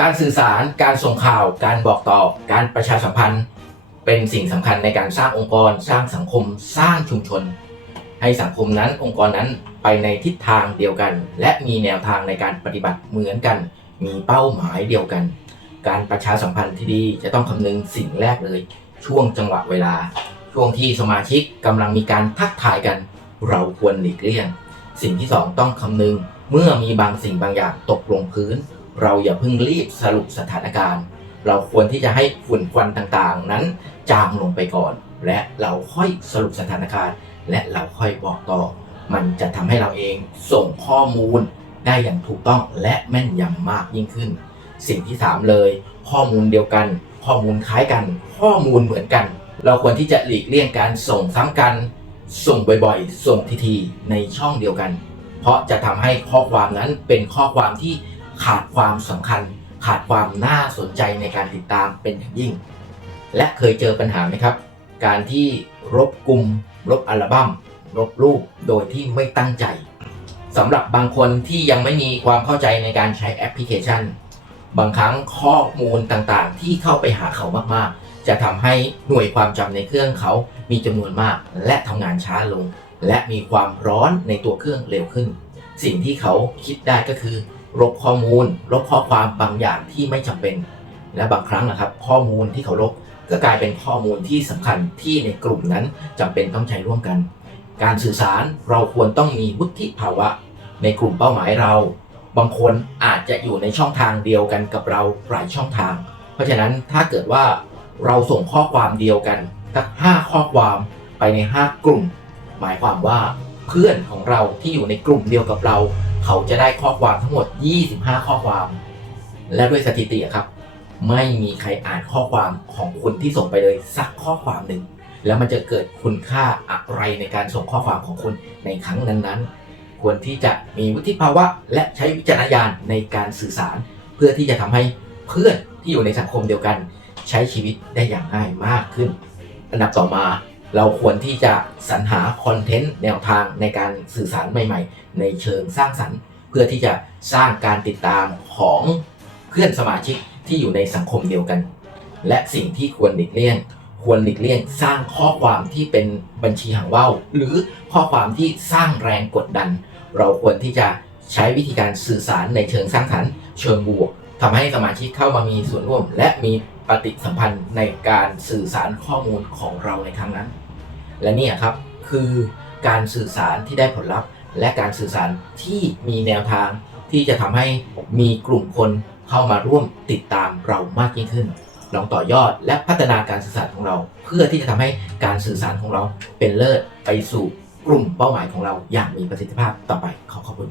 การสื่อสารการส่งข่าว การบอกต่อ การประชาสัมพันธ์ เป็นสิ่งสำคัญในการสร้างองค์กร สร้างสังคม สร้างชุมชน ให้สังคมนั้นองค์กรนั้นไปในทิศทางเดียวกัน และมีแนวทางในการปฏิบัติเหมือนกัน มีเป้าหมายเดียวกัน การประชาสัมพันธ์ที่ดีจะต้องคำนึงสิ่งแรกเลย ช่วงจังหวะเวลา ช่วงที่สมาชิกกำลังมีการทักทายกัน เราควรหลีกเลี่ยง สิ่งที่สองต้องคำนึงเมื่อมีบางสิ่งบางอย่างตกลงพื้น เราอย่าเพิ่งรีบสรุปสถานการณ์ เราควรที่จะให้ฝุ่นควันต่างๆ นั้นจางลงไปก่อน และเราค่อยสรุปสถานการณ์ และเราค่อยบอกต่อ มันจะทำให้เราเองส่งข้อมูลได้อย่างถูกต้องและแม่นยำมากยิ่งขึ้น สิ่งที่สามเลย ข้อมูลเดียวกัน ข้อมูลคล้ายกัน ข้อมูลเหมือนกัน เราควรที่จะหลีกเลี่ยงการส่งซ้ำกัน ส่งบ่อยๆ ส่งทีๆในช่องเดียวกัน เพราะจะทำให้ข้อความนั้นเป็นข้อความที่ ขาดความสำคัญ ขาดความน่าสนใจในการติดตามเป็นอย่างยิ่ง และเคยเจอปัญหาไหมครับ การที่ลบกลุ่มลบอัลบั้มลบรูปโดยที่ไม่ตั้งใจสำหรับบางคนที่ยังไม่มีความเข้าใจในการใช้แอปพลิเคชัน บางครั้งข้อมูลต่างๆ ที่เข้าไปหาเขามากๆ จะทำให้หน่วยความจำในเครื่องเขามีจำนวนมาก และทำงานช้าลง และมีความร้อนในตัวเครื่องเร็วขึ้น สิ่งที่เขาคิดได้ก็คือ ลบข้อมูล ลบข้อความบางอย่างที่ไม่จำเป็น และบางครั้งนะครับ ข้อมูลที่เขาลบก็กลายเป็นข้อมูลที่สำคัญที่ในกลุ่มนั้นจำเป็นต้องใช้ร่วมกัน การสื่อสารเราควรต้องมีวุฒิภาวะ ในกลุ่มเป้าหมายเรา บางคนอาจจะอยู่ในช่องทางเดียวกันกับเราหลายช่องทาง เพราะฉะนั้นถ้าเกิดว่าเราส่งข้อความเดียวกันสักห้าข้อความไปใน 5 กลุ่ม หมายความว่าเพื่อนของเราที่อยู่ในกลุ่มเดียวกับเรา เขาจะได้ข้อความทั้งหมด 25 ข้อความ และด้วยสถิติอะครับ ไม่มีใครอ่านข้อความของคุณที่ส่งไปเลยสักข้อความหนึ่งแล้วมันจะเกิดคุณค่าอะไรในการส่งข้อความของคุณในครั้งนั้นๆ ควรที่จะมีวุฒิภาวะ และใช้วิจารณญาณในการสื่อสาร เพื่อที่จะทำให้เพื่อนที่อยู่ในสังคมเดียวกัน ใช้ชีวิตได้อย่างง่ายมากขึ้น อันดับต่อมา เราควรที่จะสรรหาคอนเทนต์แนวทางในการสื่อสารใหม่ ๆ ในเชิงสร้างสรรค์ เพื่อที่จะสร้างการติดตามของเพื่อนสมาชิกที่อยู่ในสังคมเดียวกัน และสิ่งที่ควรหลีกเลี่ยง ควรหลีกเลี่ยงสร้างข้อความที่เป็นบัญชีหางว่าวหรือข้อความที่สร้างแรงกดดัน เราควรที่จะใช้วิธีการสื่อสารในเชิงสร้างสรรค์เชิงบวกทำให้สมาชิกเข้ามามีส่วนร่วม และมีปฏิสัมพันธ์ในการสื่อสารข้อมูลของเราในครั้งนั้น และนี่ครับคือการสื่อสารที่ได้ผลลัพธ์ และการสื่อสารที่มีแนวทางที่จะทำให้มีกลุ่มคนเข้ามาร่วมติดตามเรามากยิ่งขึ้น ลองต่อยอดและพัฒนาการสื่อสารของเรา เพื่อที่จะทำให้การสื่อสารของเราเป็นเลิศไปสู่กลุ่มเป้าหมายของเราอย่างมีประสิทธิภาพต่อไปขอขอบคุณ